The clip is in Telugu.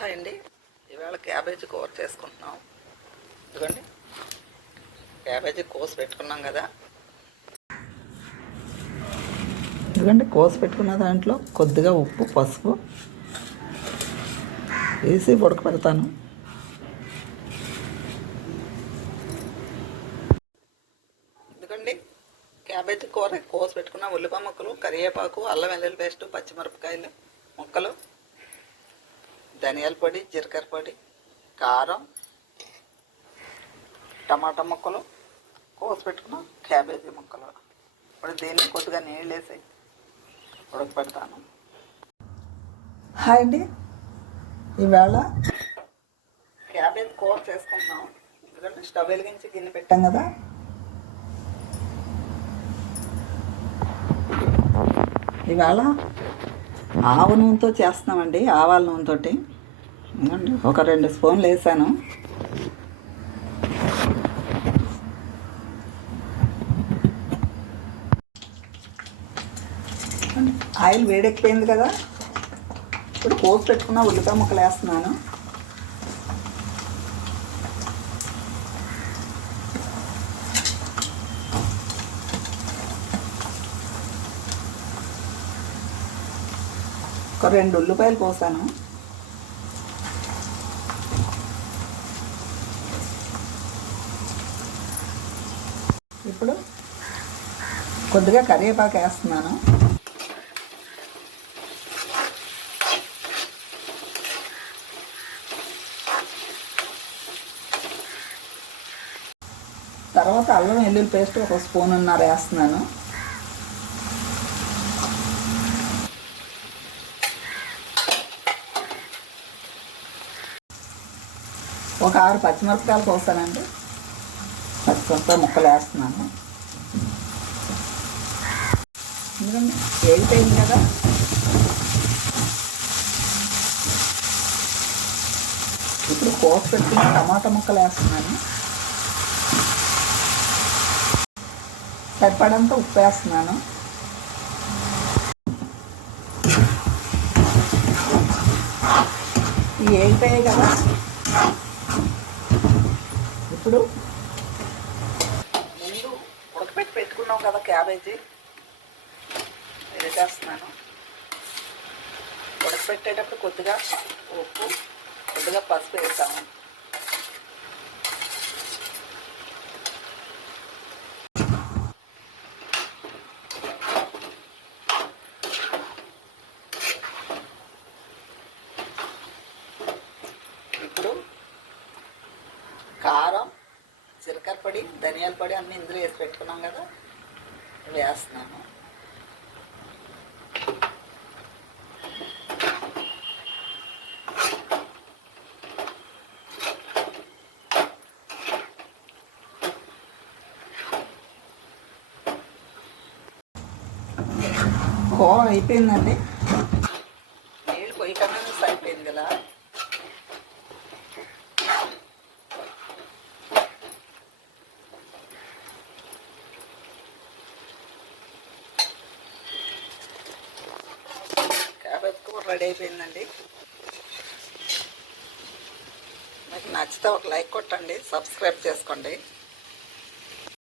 హాయ్ అండి ఇవాళ క్యాబేజీ కూర చేసుకుంటున్నాం. ఇదిగోండి. క్యాబేజీ కోసి పెట్టుకున్నాం కదా. ఇదిగోండి కోసి పెట్టుకున్న దాంట్లో కొద్దిగా ఉప్పు పసుపు వేసి ఉడకపెడతాను ఎందుకండి క్యాబేజీ కూర కోసి పెట్టుకున్న ఉల్లిపాయ ముక్కలు కరివేపాకు అల్లం వెల్లుల్లి పేస్ట్ పచ్చిమిరపకాయలు ముక్కలు. ధనియాల పొడి జీలకర్ర పొడి కారం టమాటా ముక్కలు కోసి పెట్టుకున్న క్యాబేజీ ముక్కలు. ఇప్పుడు దీన్ని కొద్దిగా నీళ్ళు వేసి ఉడకపెడతాను హాయ్ అండి. ఈవేళ క్యాబేజ్ కూర చేసుకుంటున్నాం ఎందుకంటే స్టవ్ వెలిగించి గిన్నె పెట్టాం కదా. ఇవాళ ఆవు నూనెతో చేస్తున్నామండి ఆవాల నూనెతోటి ఒక రెండు స్పూన్లు వేసాను. ఆయిల్ వేడెక్కిపోయింది కదా. ఇప్పుడు కోసి పెట్టుకున్న ఉల్లిపాయ ముక్కలు వేస్తున్నాను. ఒక రెండు ఉల్లిపాయలు పోసాను. ఇప్పుడు కొద్దిగా కరివేపాకు వేస్తున్నాను. తర్వాత అల్లం వెల్లుల్లి పేస్ట్ ఒక స్పూన్ ఉన్నారు వేస్తున్నాను. ఒక ఆరు పచ్చిమిరపకాయలు కోసానండి. పచ్చిమిరపకాయ ముక్కలు వేస్తున్నాను ఎందుకంటే వేగిపోయింది కదా? ఇప్పుడు కోసి పెట్టిన టమాటా ముక్కలు వేస్తున్నాను సరిపడంతా ఉప్పు వేస్తున్నాను ఇవి వేగిపోయాయి కదా? ఇప్పుడు పెట్టుకున్నాం కదా క్యాబేజీ వేసేస్తున్నాను ఉడకపెట్టేటప్పుడు కొద్దిగా ఉప్పు కొద్దిగా పసుపు వేస్తాము ఇప్పుడు కారం జీలకర్ర పొడి ధనియాల పొడి అన్నీ ఇందులో వేసి పెట్టుకున్నాం కదా. వేస్తున్నాను. కూర అయిపోయిందండి. నీళ్ళు పొయ్యి కన్నా అయిపోయింది కదా. రెడీ అయిపోయిందండి. మీకు నచ్చితే ఒక లైక్ కొట్టండి సబ్స్క్రైబ్ చేసుకోండి.